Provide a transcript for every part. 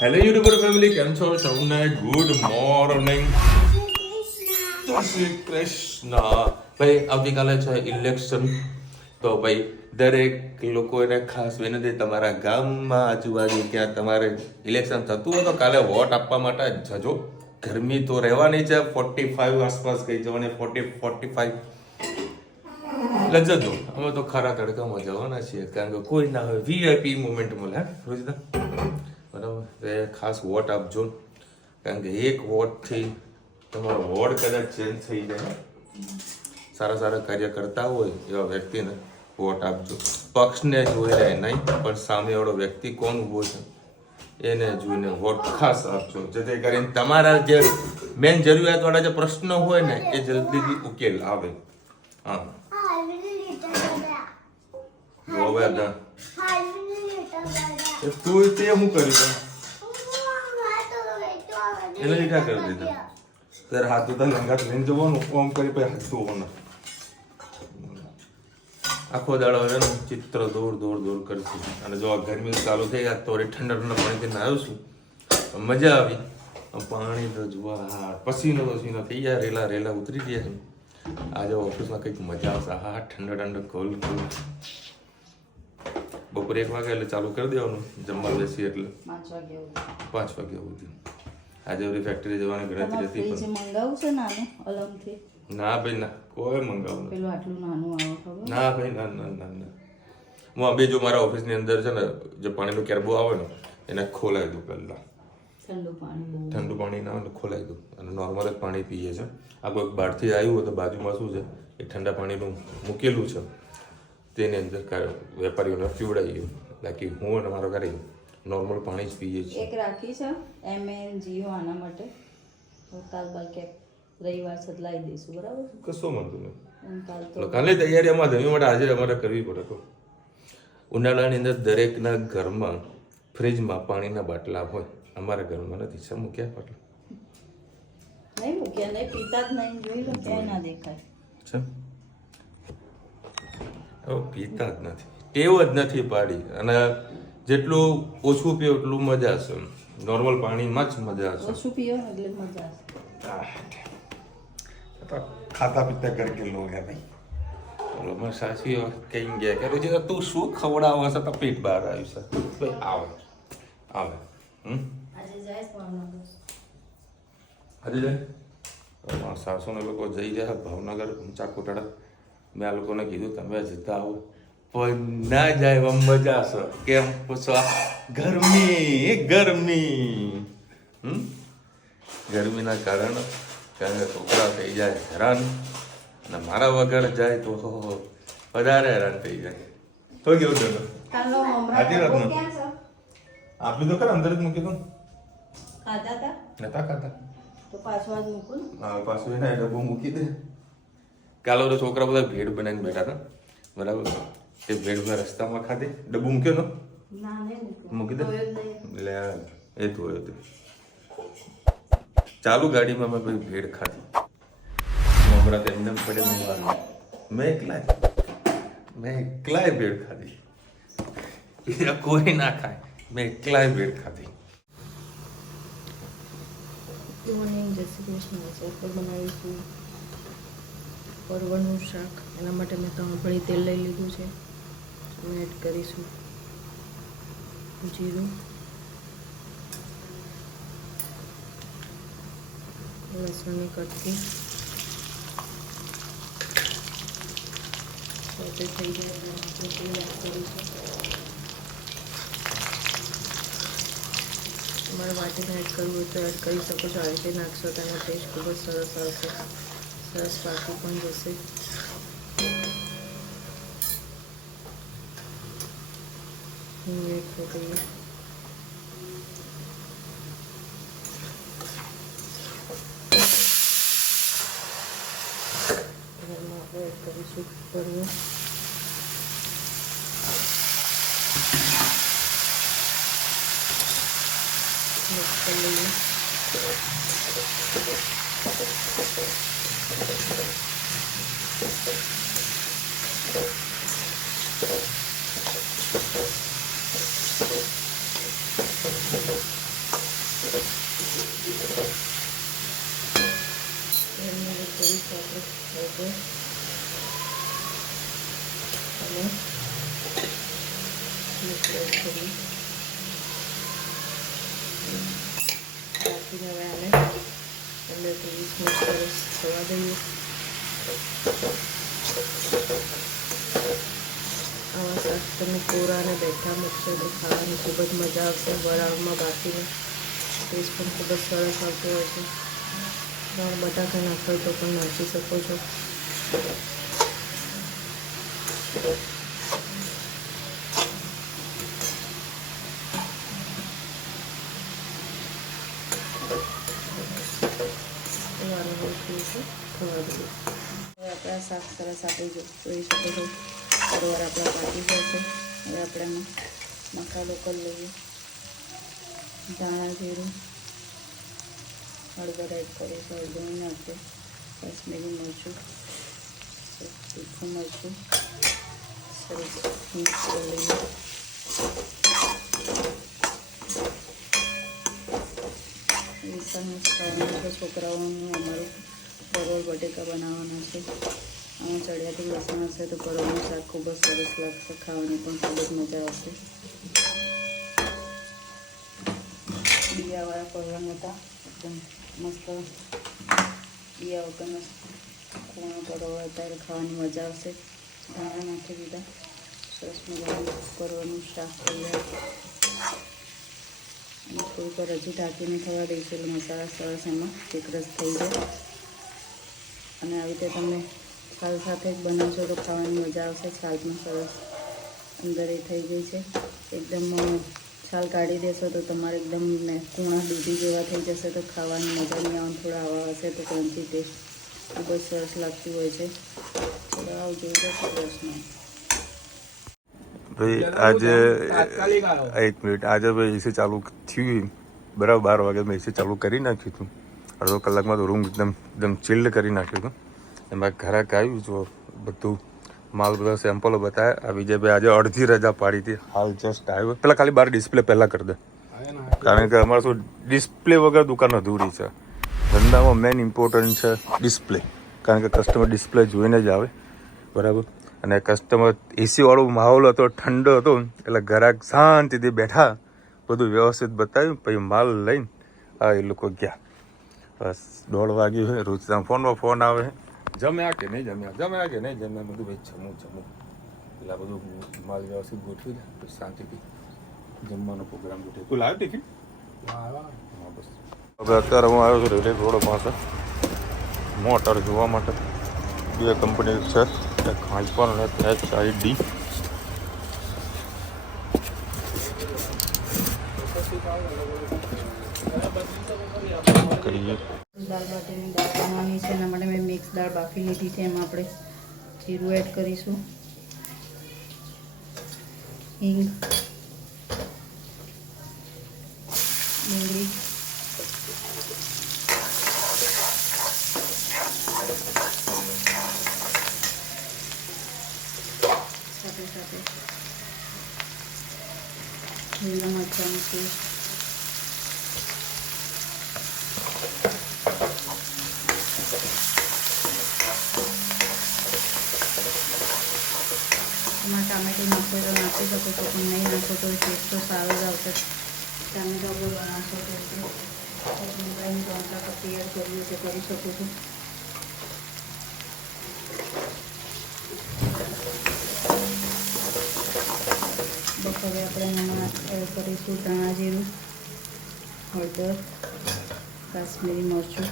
Hello YouTuber family, કેમ છો? સૌને ગુડ મોર્નિંગ. જય શ્રી કૃષ્ણ. ભાઈ, આવતીકાલે છે ઇલેક્શન, તો ભાઈ દરેક લોકોને ખાસ વિનંતી, તમારા ગામમાં આજુબાજુ ક્યાં તમારે ઇલેક્શન થતું હોય તો કાલે વોટ આપવા માટે જજો. ગરમી તો રહેવાની છે, 45 આસપાસ ગઈ જવાની, 45 એટલે જજો. અમે તો ખરા તડકામાં જવાના છીએ, કારણ કે કોઈ ના હોય, વીઆઈપી મુમેન્ટ મળે. રોજના બરાબર, એ ખાસ વોટ આપજો, કારણ કે એક વોટથી તમારો વોર્ડ કદાચ ચેન્જ થઈ જાય. સારા સારા કાર્ય કરતા હોય એવા વ્યક્તિને વોટ આપજો. પક્ષને જોઈને નહીં, પણ સામેવાળો વ્યક્તિ કોણ ઊભો છે એને જોઈને વોટ ખાસ આપજો, જેથી કરીને તમારા જે મેન જરૂરિયાતવાળા જે પ્રશ્નો હોય ને એ જલ્દીથી ઉકેલ આવે. હા, હવે તું તે શું કર્યું? એને લીધા કરી દીધા. ત્યારે હાથ ધોતા લંગાત લઈને જવાનું, ઓમ કરી પછી હાથ ધોવાના. આખો દાડો હવે ચિત્ર દોડ કરશું. અને જો આ ગરમી ચાલુ થઈ ગયા તો ઠંડા પાણીથી નાહ્યો છું, મજા આવી. પાણી તો જોવા, પસીનો થઈ જાય, રેલા ઉતરી ગયા છે. આજે ઓફિસમાં કંઈક મજા આવશે. હા, ઠંડા કોલ. બપોરે 1 વાગે એટલે ચાલુ કરી દેવાનું, જમવા બેસી એટલે 5 વાગ્યા સુધી. આજે બધી ફેક્ટરી જવાની ગણતરી હતી. મંગાવું છે નાનું અલગથી? ના ભાઈ ના, કોઈ મંગાવું પેલું આટલું નાનું આવે ખબર? ના ભાઈ, ના. હું આ જો મારા ઓફિસની અંદર છે ને, જે પાણીનો કેરબો આવે ને એને ખોલાવી દઉં પહેલા. ઠંડુ પાણી ના આવે ખોલાવી દઉં, અને નોર્મલ જ પાણી પીએ છે. આ કોઈ બહારથી આવ્યું હોય તો બાજુમાં શું છે, એ ઠંડા પાણીનું મૂકેલું છે, તેની અંદર વેપારીઓને પીવડાવી. બાકી હું અને મારો ઘરે નોર્મલ પાણી જ પીએ છીએ. એક રાખી છે MN જીઓ આના માટે, કાલ બાલ કે રવિવાર સદ લાવી દઈશું, બરાબર? કશો વાંધો નહીં. કાલની તૈયારી અમારે ધમી માટે આજે અમારે કરવી પડે. તો ઉનાળાની અંદર દરેકના ઘરમાં ફ્રીજમાં પાણીના બાટલા હોય, અમારા ઘરમાં નથી. છે મૂક્યા બાટલા? નહીં મૂક્યા, નહીં પીતા જ નહીં. જોઈ લો, ક્યાંય ના દેખાય છે. પીતા જ નથી, ટેવ જ નથી પાડી. અને જેટલું ઓછું પીઓ એટલું મજા છે. નોર્મલ પાણીમાં જ મજા છે. ઓછું પીઓ એટલે મજા છે. ખાતા પીતા કરકે લોગ હે ભાઈ. બોલો, મારા સાસી કઈ ગયા કે રોજી તું શું ખવડાવો છે તો પેટ બહાર આવ્યું છે. ભાઈ આવે આજે જાય ભાવનગર. આજે જાય મારા સાસુને લોકો જઈ જાય ભાવનગર ઊંચા કોટાડા. મેં આ લોકોને કીધું તમે જતા આવો, પણ ના જાય એવા મજા છે. કેમ પૂછો? ગરમીના કારણે, કારણ કે છોકરા થઈ જાય હેરાન, અને મારા વગર જાય તો વધારે હેરાન થઈ જાય. તો કેવું છે? સાચી વાત ને? આપ્યું તો ખરા, અંદર જ મૂકી દો. નતા ખાતા તો પાછું જ મૂકું ને? હા, પાછું એના ડબ્બો મૂકી દે. કાલે તો છોકરા બધા ભેળ બનાવીને બેઠા હતા, બરાબર? એ ભેળ મેં રસ્તામાં ખાધી, ડબ્બો મૂક્યો ને? ના, નહીં મૂકી દે. એટલે એ ધોયો હતું. ચાલુ ગાડીમાં મેં ભાઈ ભેળ ખાધી. હમણાં તો એમને પડે મેં એકલાય ભેળ ખાધી. બીજા કોઈ ના ખાય, મેં એકલાય ભેળ ખાધી. ગુડ મોર્નિંગ, જય શ્રી કૃષ્ણ. સોપર બનાવીશું પરવળનું શાક. એના માટે મેં 3 ભળી તેલ લઈ લીધું છે. અમે એડ કરીશું જીરું, લસણની કટકી. સોતે થઈ જાય એટલે તેલ એડ કરીશું. તમારે વાટીને એડ કરવું હોય તો એડ કરી શકો છો. આ રીતે નાખશો તો એનો ટેસ્ટ ખૂબ જ સરસ આવશે, સરસ પાકી પણ જશે. એક રોટલી એડ કરીશું. પરવું મિક્સ કરી લઈએ. નાખીને હવે આને 15 થી 20 મિનિટ સરસ થવા દઈએ. આવા શાક તમે કોરા અને બેઠા મૂકશો તો ખાવાની ખૂબ જ મજા આવશે. વરાળમાં બાફીને ટેસ્ટ પણ ખૂબ જ સરસ આવતો હોય છે. બટાકા નાખો તો પણ નાખી શકો છો. આપણા શાક સરસ આપણે જોઈ શકો છો. પરવાર આપણા પાકી જશે. હવે આપણે એમાં મસાલો કરી લઈએ. ધાણા જીરું, હળદર એડ કરીશું. હળદર નાખીએ. કાશ્મીરી મરચું, તીખું મરચું સરસ મિક્સ કરી લઈએ. ખાવાનું તો છોકરાઓનું અમારું પરવળ બટેકા બનાવવાના છે. આમાં ચડિયાતું લસણ હશે તો પરવળનું શાક ખૂબ જ સરસ લાગશે. ખાવાની પણ ખૂબ જ મજા આવશે. બિયાવાળા પરવળ હતા એકદમ મસ્ત. બિયા વગરના ખૂણા પરવળ હતા એટલે ખાવાની મજા આવશે. ધાણા નાખી દીધા. સરસ મજાનું પરવળનું શાક તૈયાર. અને થોડીક વાર હજી ઢાંકીને થવા દઈશું એટલે મસાલા સરસ એમાં એકરસ થઈ જાય. અને આવી રીતે તમે છાલ સાથે જ બનાવશો તો ખાવાની મજા આવશે. છાલ પણ સરસ અંદર એ થઈ ગઈ છે. એકદમ છાલ કાઢી દેશો તો તમારે એકદમ કૂણા દૂધી જેવા થઈ જશે તો ખાવાની મજા નહીં આવે. થોડા આવા હશે તો ક્રંચી ટેસ્ટ ખૂબ જ સરસ લાગતી હોય છે. થોડા આવું જોઈ લો સરસમાં. ભાઈ આજે 1 મિનિટ. આજે ભાઈ એસી ચાલુ થયું બરાબર 12 વાગે મેં એસી ચાલુ કરી નાખ્યું હતું. અડધો કલાકમાં તો રૂમ એકદમ ચિલ્ડ કરી નાખ્યું હતું. એમાં ઘરાક આવ્યું જો બધું માલ બધા સેમ્પલો બતાવ્યા. આ વિજયભાઈ આજે અડધી રજા પાડી હતી. હાલ જસ્ટ આવ્યો. પેલા ખાલી બહાર ડિસ્પ્લે પહેલાં કરી દે, કારણ કે અમારે શું ડિસ્પ્લે વગર દુકાન અધૂરી છે. ધંધામાં મેઇન ઇમ્પોર્ટન્ટ છે ડિસ્પ્લે, કારણ કે કસ્ટમર ડિસ્પ્લે જોઈને જ આવે. બરાબર. અને કસ્ટમર એસીવાળો માહોલ હતો, ઠંડો હતો, એટલે ઘરાક શાંતિથી બેઠા, બધું વ્યવસ્થિત બતાવ્યું. પછી માલ લઈને એ લોકો ગયા. બસ 1:30 વાગ્યું હોય. રોજ ફોનમાં ફોન આવે, જમ્યા કે નહીં જમ્યા, જમ્યા કે નહીં જમ્યા. બધું ભાઈ જમું એટલે આ બધું માલ વ્યવસ્થિત ગોઠવી દે તો શાંતિથી જમવાનો પ્રોગ્રામ ગોઠવી. તું લાવ્યો ટિફિન? હા બસ. હવે અત્યારે હું આવ્યો છું રેલવે રોડ પાસે મોટર જોવા માટે. 2 કંપની છે, એક હાઈપર અને HID. કરીએ દાળ બાટીની દાળ બનાવવાની છે. એના માટે મેં મિક્સ દાળ બાફી લીધી છે. એમાં આપણે જીરું એડ કરીશું, હિંગ, ડુંગળી, સાથે સાથે લીલા મરચાંની પેસ્ટ, એમાં ટામેટું નાખો તો નાખી શકો છો, પણ નહીં નાખો તો ટેસ્ટ તો સારો જ આવશે. ટામેટા વગર બનાવશો તો ડુંગળીની 3 કપ એડ કરવી છે, કરી શકો છો. બસ હવે આપણે એમાં એડ કરીશું ધાણા જીરું, હળદર, કાશ્મીરી મરચું,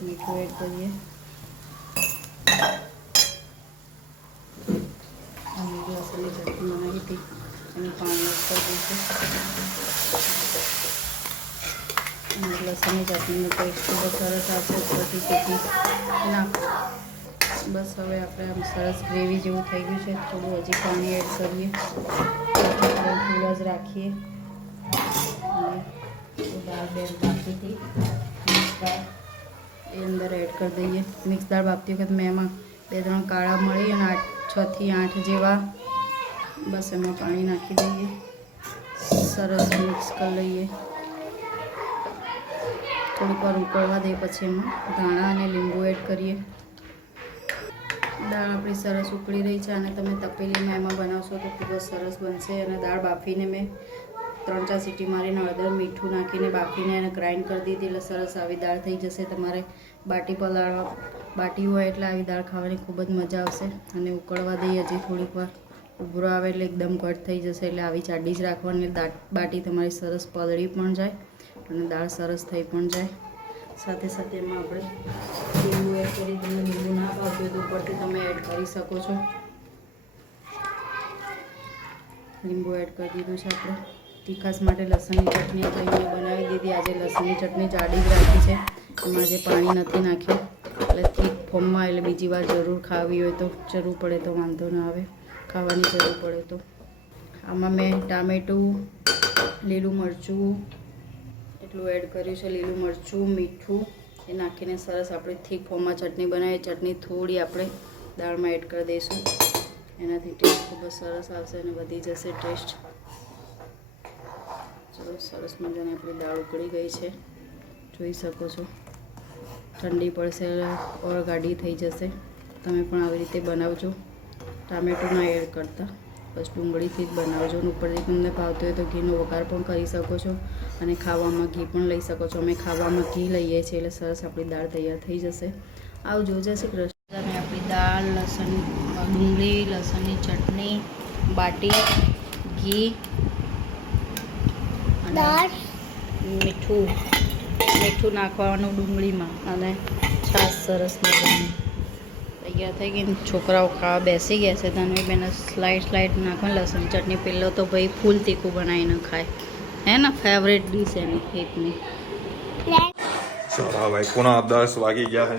મીઠું એડ કરીએ. અને લસણની ચટણી બનાવી હતી એનું પાણી એડ કરી દઈશું. અને લસણની ચટણીનો ટેસ્ટ ખૂબ જ સરસ આવશે. ઉપરથી શીખી નાખ. બસ હવે આપણે આમ સરસ ગ્રેવી જેવું થઈ ગયું છે. થોડું હજી પાણી એડ કરીએ, ફૂલ જ રાખીએ. અને દાળ બે બાકી હતી એ અંદર એડ કરી દઈએ. મિક્સ દાળ બાફતી વખત મેં એમાં 2-3 કાળા મળી અને 6 થી 8 જેવા, બસ એમાં પાણી નાખી દઈએ. સરસ મિક્સ કરી લઈએ. થોડીક વાર ઉકળવા દઈએ. પછી એમાં ધાણા અને લીંબુ એડ કરીએ. દાળ આપણી સરસ ઉકળી રહી છે અને તમે તપેલીમાં એમાં બનાવશો તો ખૂબ જ સરસ બનશે. અને દાળ બાફીને મેં 3-4 સીટી મારીને હળદર મીઠું નાખીને બાફીને એને ગ્રાઇન્ડ કરી દીધી એટલે સરસ આવી દાળ થઈ જશે. તમારે બાટી હોય એટલે આવી દાળ ખાવાની ખૂબ જ મજા આવશે. અને ઉકળવા દઈએ હજી થોડીક વાર, ઉભરો આવે એટલે એકદમ ઘટ થઈ જશે. એટલે આવી ચાડી જ રાખવાની, બાટી તમારી સરસ પલળી પણ જાય અને દાળ સરસ થઈ પણ જાય. સાથે સાથે એમાં આપણે લીંબુ એડ કરી, તમને લીંબુ ના ભાવતું હોય તો ઉપરથી તમે એડ કરી શકો છો. લીંબુ એડ કરી દીધું છે આપણે. તીખાસ માટે લસણની ચટણી આપણે અહીંયા બનાવી દીધી. આજે લસણની ચટણી જાડી જ રાખી છે, એમાં આજે પાણી નથી નાખ્યું એટલે થીક ફોર્મમાં, એટલે બીજી વાર જરૂર ખાવી હોય તો જરૂર પડે તો વાંધો ના આવે, ખાવાની જરૂર પડે તો. આમાં મેં ટામેટું, લીલું મરચું એટલું એડ કર્યું છે, લીલું મરચું, મીઠું એ નાખીને સરસ આપણે થીક ફોર્મમાં ચટણી બનાવી. ચટણી થોડી આપણે દાળમાં એડ કરી દઈશું, એનાથી ટેસ્ટ ખૂબ જ સરસ આવશે અને વધી જશે ટેસ્ટ. ચલો, સરસ મજાની આપણી દાળ ઉકળી ગઈ છે, જોઈ શકો છો. ઠંડી પડશે ઓર ગાઢી થઈ જશે. તમે પણ આવી રીતે બનાવજો, ટામેટું ના એડ કરતા, બસ ડુંગળીથી જ બનાવજો. અને ઉપરથી તમને ભાવતું હોય તો ઘીનો વઘાર પણ કરી શકો છો અને ખાવામાં ઘી પણ લઈ શકો છો. અમે ખાવામાં ઘી લઈએ છીએ એટલે સરસ આપણી દાળ તૈયાર થઈ જશે. આવજો. જય શ્રી કૃષ્ણ. અને આપણી દાળ, ડુંગળી, લસણની ચટણી, બાટી, ઘી અને મીઠું નાખવાનું ડુંગળીમાં અને છાશ સરસ મજાની તૈયાર થઈ ગઈ. છોકરાઓ ખાવા બેસી ગયા છે. ધનવીબેન સ્લાઇડ નાખવાની લસણ ચટણી. પહેલો તો ભાઈ ફૂલ તીખું બનાવીને ખાય, હે ને, ફેવરેટ ડીશ એની એકની. ચાલો ભાઈ, 9:30 વાગી ગયા છે.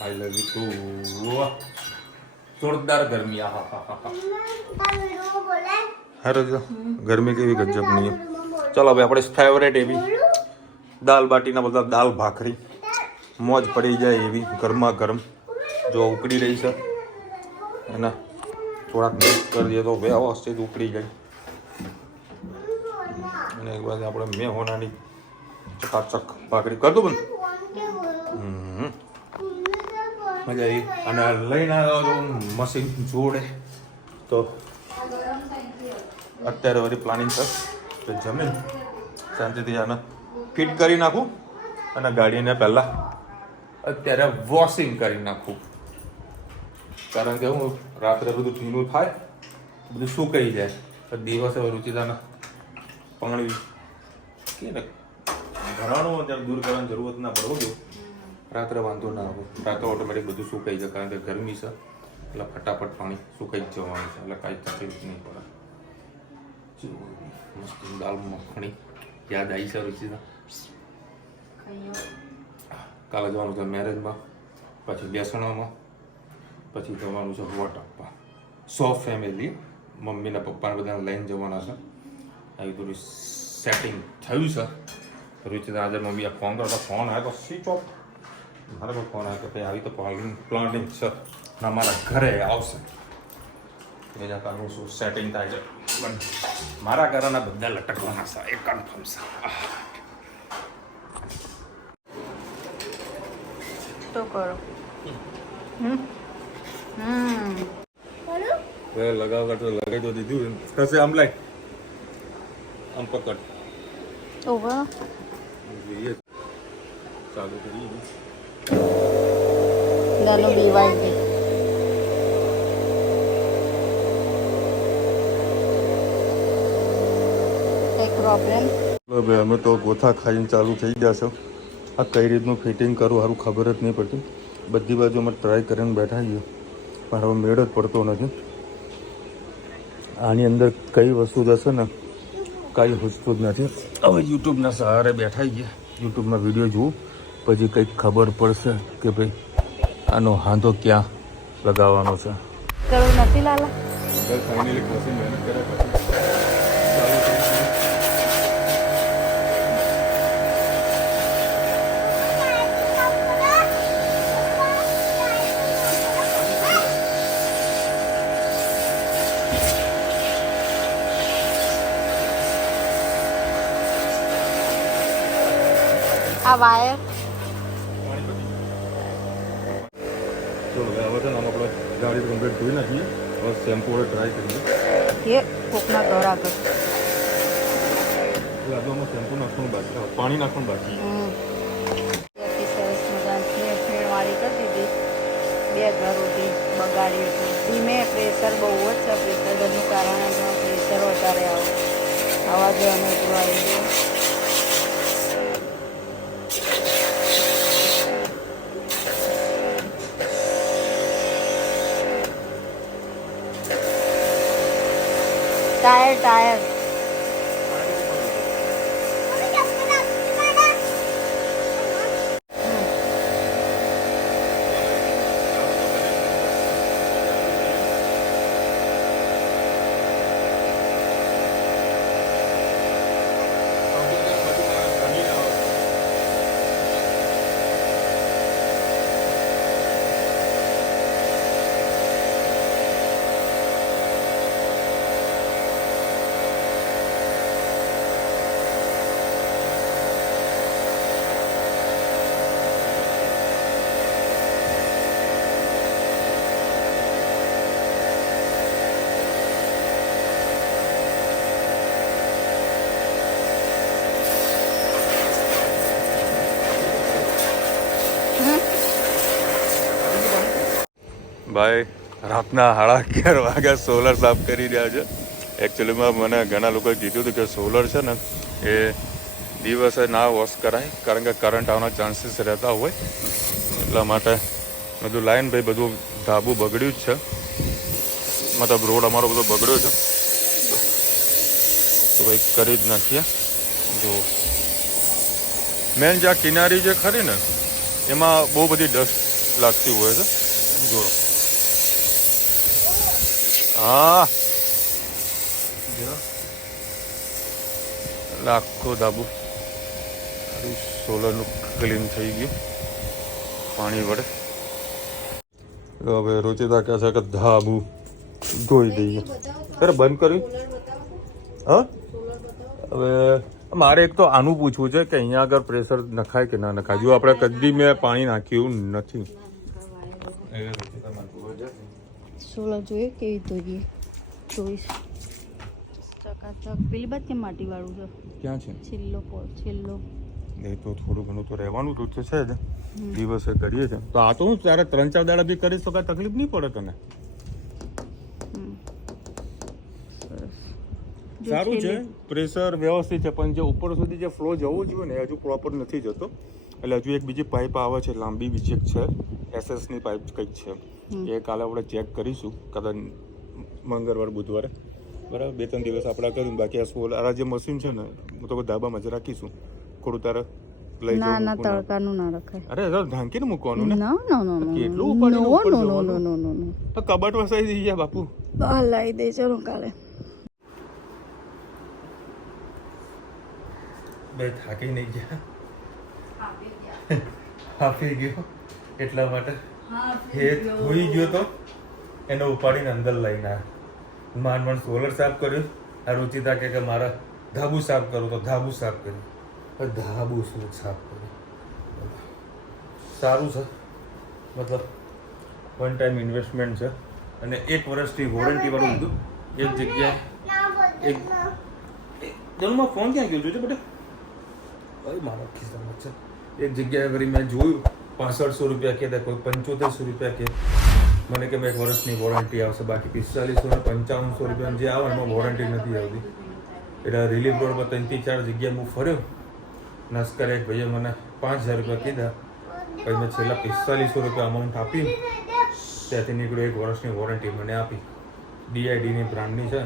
આઈ લવ યુ ટુ. જોરદાર ગરમી. હા ગરમી કેવી ગજબની. ચાલો ભાઈ, આપણે ફેવરેટ એવી દાલ બાટીના બધા દાલ ભાખરી મોજ પડી જાય એવી ગરમા ગરમ જો ઉકળી રહી છે. એના થોડાક મિક્સ કરી દઈએ તો વ્યવસ્થિત ઉકળી જાય. અને એક બાજુ આપણે મેં હોનાની ચકાચક ભાખરી કરતું બંધ મજા આવી. અને લઈને આવ્યો મશીન જોડે તો અત્યારે વળી પ્લાનિંગ છે કે જમીન શાંતિથી આને ફિટ કરી નાખું અને ગાડીને પહેલાં અત્યારે વોશિંગ કરી નાખું. કારણ કે હું રાત્રે બધું ભીનું થાય, બધું સુકાઈ જાય, દિવસે રુચિતાને પંગળી કે ને ઘણાનું ત્યાં દૂર કરવાની જરૂરત ના પડે. જો રાત્રે વાંધો ના આવે, રાત્રે ઓટોમેટિક બધું સુકાઈ જાય. કારણ કે ગરમી છે એટલે ફટાફટ પાણી સુકાઈ જ જવાનું છે, એટલે કાંઈ તકલીફ નહીં પડે. મસ્ત દાલ મખણી યાદ આવી છે રુચિતા. કાલે જવાનું છે મેરેજમાં, પછી બેસણામાં, પછી જવાનું છે વોટ આપવા. 100 ફેમિલી, મમ્મીના પપ્પાને બધાને લઈને જવાના છે. આવી થોડું સેટિંગ થયું છે. રુચિતા આજે મમ્મીએ ફોન કર્યો, ફોન આવ્યો તો સ્વિચ ઓફ. મારે પણ ફોન આવ્યો કે ભાઈ આવી તો પ્લાનિંગ છે ના મારા ઘરે આવશે. એના કારણે શું સેટિંગ થાય છે. પણ મારા ઘરના બધા લટકવાના છે, એ કન્ફર્મ છે. તો કરો. લગાવ તો લગાવી તો દીધું. કશે આમ લાય, આમ પકડ. ઓવા જોઈએ ચાલુ કરીએ. દાલો બીવાઈ ગઈ. પ્રોબ્લેમ. ભાઈ અમે તો ગોથા ખાઈને ચાલુ થઈ ગયા છે. આ કઈ રીતનું ફિટિંગ કરવું સારું ખબર જ નહીં પડતી. બધી બાજુ અમે ટ્રાય કરીને બેઠા છીએ પણ હવે મેળ જ પડતો નથી. આની અંદર કઈ વસ્તુ જશે ને કાંઈ પૂછતું જ નથી. હવે યુટ્યુબના સહારે બેઠા ગયા, યુટ્યુબમાં વિડીયો જોવું પછી કંઈક ખબર પડશે કે ભાઈ આનો હાંધો ક્યાં લગાવવાનો છે. કરું નથી લાલા. ફાઇનલી પછી મહેનત કર્યા પછી આ વાયર તો હવે આવે છે ને આમ આપણે ગાડી કમ્પ્લીટ ધોઈ નાખીએ. હવે શેમ્પુ વડે ટ્રાય કરીએ. એ કોકના ઘર આગળ એટલે આમાં શેમ્પુ નાખવાનું બાકી, પાણી નાખવાનું બાકી. સરસ મજાની ફેણવાળી કરી દીધી. 2 ઘર સુધી બગાડી હતી. ધીમે પ્રેશર બહુ જ છે. પ્રેશર ઘરનું કારણ પ્રેશર વધારે આવા જવાનું એટલું આવી ગયું. ટાયર ભાઈ રાતના 11:30 વાગ્યા સોલર સાફ કરી રહ્યા છે. એકચ્યુઅલીમાં મને ઘણા લોકોએ કીધું હતું કે સોલર છે ને એ દિવસે ના વોશ કરાય, કારણ કે કરંટ આવવાના ચાન્સીસ રહેતા હોય. એટલા માટે બધું લાઈન ભાઈ બધું ધાબુ બગડ્યું જ છે, મતલબ રોડ અમારો બધો બગડ્યો છે, તો ભાઈ કરી જ નાખીએ. જો મેન જ્યાં કિનારી જે ખરી ને એમાં બહુ બધી ડસ્ટ લાગતી હોય છે. જો હા આખું ધાબુ સોલરનું ક્લીન થઈ ગયું પાણી વડે. હવે રોચિતા કહે છે કે ધાબુ ધોઈ દઈએ. અરે બંધ કર્યું. હા હવે મારે એક તો આનું પૂછવું છે કે અહીંયા આગળ પ્રેશર નખાય કે ના નખાય. જો આપણે કદી મેં પાણી નાખ્યું નથી. સોલર જોઈએ કેવી ધોઈએ જોઈશ. ચકાચક પેલી બાદ કેમ માટી વાળું છે? ક્યાં છે? છેલ્લો એ તો થોડું ઘણું તો રહેવાનું તો છે જ, દિવસે કરીએ છીએ. તો આ તો હું તારે 3-4 દાડા બી કરીશ તો કાંઈ તકલીફ નહીં પડે તને. સારું છે, પ્રેશર વ્યવસ્થિત છે, પણ જે ઉપર સુધી જે ફ્લો જવો જોઈએ ને એ હજુ પ્રોપર નથી જતો. એટલે હજુ એક બીજી પાઇપ આવે છે લાંબી, બીજી એક છે એસએસની પાઇપ કંઈક છે, એ કાલે આપણે ચેક કરીશું કદાચ મંગળવાર બુધવારે. બરાબર, 2-3 દિવસ આપણે કર્યું. બાકી આ સોલાર જે મશીન છે ને હું તો ધાબામાં જ રાખીશું. થોડું તારે લઈ જવું. ના તડકાનું ના રખાય. અરે ઢાંકીને મૂકવાનું ને. ના કેટલું ઉપાડીને ઉપર જવાનું? તો કબાટ વસાઈ દઈ ગયા બાપુ. બહાર લાવી દે ચલો કાલે. બે થાકી નહીં ગયા, હાફી ગયો એટલા માટે એ હોઈ ગયો તો એને ઉપાડીને અંદર લઈને માંડ સોલર સાફ કર્યું. આ રુચિતા કે મારા ધાબુ સાફ કરું તો ધાબુ સાફ કર્યું. ધાબુ શું સાફ કર્યું? સારું છે, મતલબ 1 ટાઈમ ઇન્વેસ્ટમેન્ટ છે અને 1 વર્ષની વોરંટી વાળું બધું. એક જગ્યાએ જન્મ ફોન ક્યાં ગયો જોજો બેટા? ભાઈ મારા ખિસ્સામાં છે. એક જગ્યાએ વળી મેં જોયું 6500 રૂપિયા કહેતા, કોઈ 7500 રૂપિયા કહે. મને કે 1 વર્ષની વોરંટી આવશે, બાકી 4500 ને 5500 રૂપિયા જે આવે એમાં વોરંટી નથી આવતી. એટલે રિલીફ રોડ પર 3-4 જગ્યાએ હું ફર્યો. નસ્કર એક ભાઈએ મને 5000 રૂપિયા કીધા, પછી મેં છેલ્લા 4500 રૂપિયા અમાઉન્ટ આપી. ત્યાંથી નીકળ્યો, 1 વર્ષની વોરંટી મને આપી. DIDની બ્રાન્ડની છે.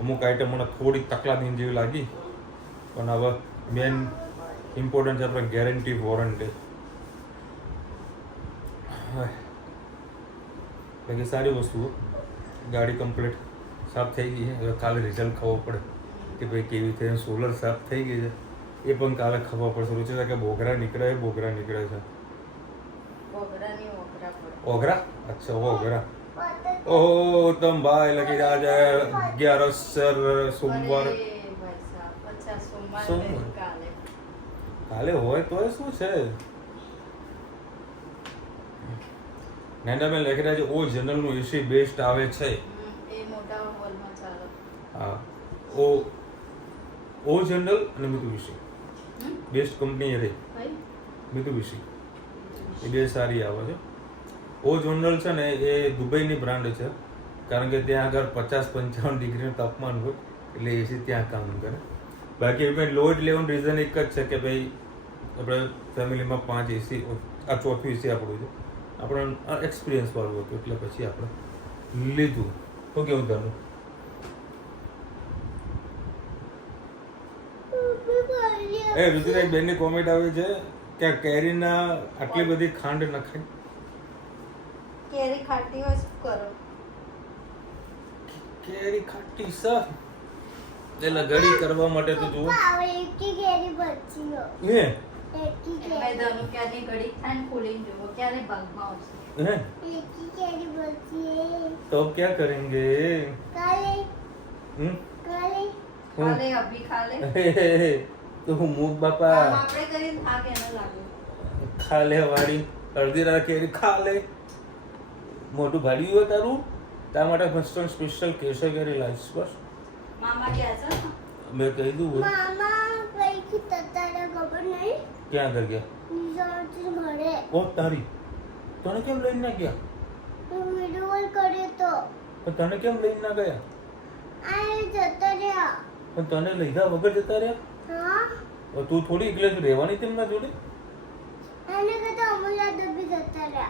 અમુક આઈટમ મને થોડી તકલાદીન જેવી લાગી, પણ હવે મેન ઇમ્પોર્ટન્ટ છે આપણે ગેરંટી વોરંટી. બાકી સારી વસ્તુઓ. ગાડી કમ્પ્લીટ સાફ થઈ ગઈ છે. હવે કાલે રિઝલ્ટ ખબર પડે કે ભાઈ કેવી રીતે સોલર સાફ થઈ ગઈ છે, એ પણ કાલે ખબર પડશે. રૂચિતા કે બોગરા નીકળે છે. ઓગરા? અચ્છા ઓગરા. ઓહો તમ ભાઈ લગી રહ્યા છે 11 સોમવાર. કાલે હોય તો શું છે? નૈનાબેન લખી રહ્યા છે ઓ જનરલનું એસી બેસ્ટ આવે છે. એ મોટા હોલમાં ચાલે. હા ઓ જનરલ અને મિતુબિશી બેસ્ટ કંપની રહી. ભાઈ મિતુબિશી એ બે સારી આવે છે. ઓ જનરલ છે ને એ દુબઈની બ્રાન્ડ છે, કારણ કે ત્યાં આગળ 50-55 ડિગ્રીનું તાપમાન હોય એટલે એસી ત્યાં કામ કરે. બાકી એવું કંઈ લોડ લેવાનું રીઝન એક જ છે કે ભાઈ આપણે ફેમિલીમાં 5 એસી, આ ચોથું એસી આપણું છે, આપણને એક્સપિરિયન્સ વાળું હતું એટલે પછી આપણે લીધું. શું કેવું તારું? એ બીજું એક બેનની કોમેન્ટ આવી છે કે કેરીના આટલી બધી ખાંડ નખાય. કેરી ખાટી હોય શું કરો? કેરી ખાટી સર એટલે ગળી કરવા માટે તો જુઓ હે મેં ધનુ ક્યાંની ઘડી ખાઈને ખોલીને જુઓ ક્યારે ભાગમાં આવશે. હે તો अब क्या करेंगे? ખાલે અભી ખાલે. તો હું મૂક બાપા આપણે કરીને થાક એને લાગે. ખાલે વાળી અડધી રાત કેરી ખાલે. મોટું ભાડ્યું હોય તારું, તારા માટે મસ્ત સ્પેશિયલ કેસર કેરી લાવીશ. બસ મામા ગયા છે ને? મેં કહી દઉં હોય. ક્યાં આગળ ગયા? ઓ તારી તને કેમ લઈને ના ગયા? પણ તને કેમ લઈને ના ગયા? પણ તને લીધા વગર જતા રહ્યા? તું થોડી એકલે રહેવાની તેમના જોડે?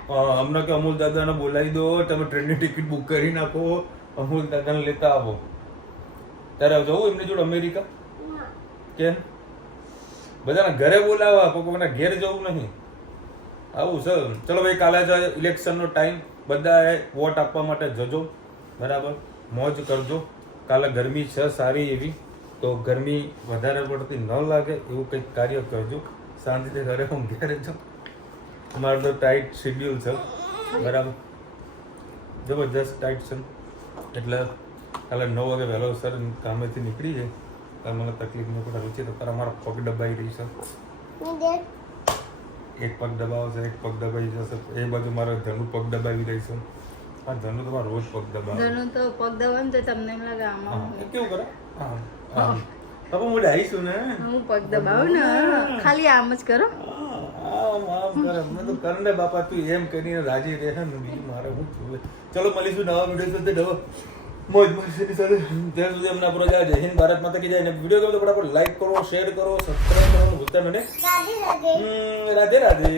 હમણાં કે અમૂલ દાદાને બોલાવી દો, તમે ટ્રેનની ટિકિટ બુક કરી નાખો, અમૂલ દાદાને લેતા આવો. તારે જવું એમની જોડે અમેરિકા? કેમ? બધાના ઘરે બોલાવા, કોઈના ઘેર જવું નહીં. આવું સર. ચલો ભાઈ, કાલે છે ઇલેક્શનનો ટાઈમ, બધાએ વોટ આપવા માટે જજો. બરાબર, મોજ કરજો. કાલે ગરમી છે સારી એવી, તો ગરમી વધારે પડતી ન લાગે એવું કંઈક કાર્ય કરજો. શાંતિથી ઘરે હું ઘેરે જાઉં. અમારું તો ટાઈટ શેડ્યુલ છે. બરાબર, જબરજસ્ત ટાઈટ છે. એટલે કાલે 9 વાગે વહેલો સર કામેથી નીકળી જાય. તારે મને તકલીફ ન પડે. રૂચિ તો તારા મારા પગ દબાઈ રહી છે. એક પગ દબાવશે, એક પગ દબાઈ જશે. એ બાજુ મારે ધનુ પગ દબાવી રહી છે. હા, ધનુ તો મારે રોજ પગ દબાવે. ધનુ તો પગ દબાવે તો તમને એમ લાગે આમાં કેવું કરે? હા બાપા હું ડાઈશું ને, હું પગ દબાવું ને, ખાલી આમ જ કરો. આમ કરે. મેં તો કર ને બાપા, તું એમ કરીને રાજી રહે ને, બીજું મારે શું જોવે. ચલો મળીશું નવા વિડીયો સાથે. નવા મોજ મસ્તીની સાથે. ત્યાં સુધી અમને આપણો જય હિન્દ, ભારત માતા કી જય. અને વિડીયો ગમે તો ફટાફટ લાઈક કરો, શેર કરો, સબસ્ક્રાઇબ કરવાનું ભૂલતા નહીં. રાધે રાધે.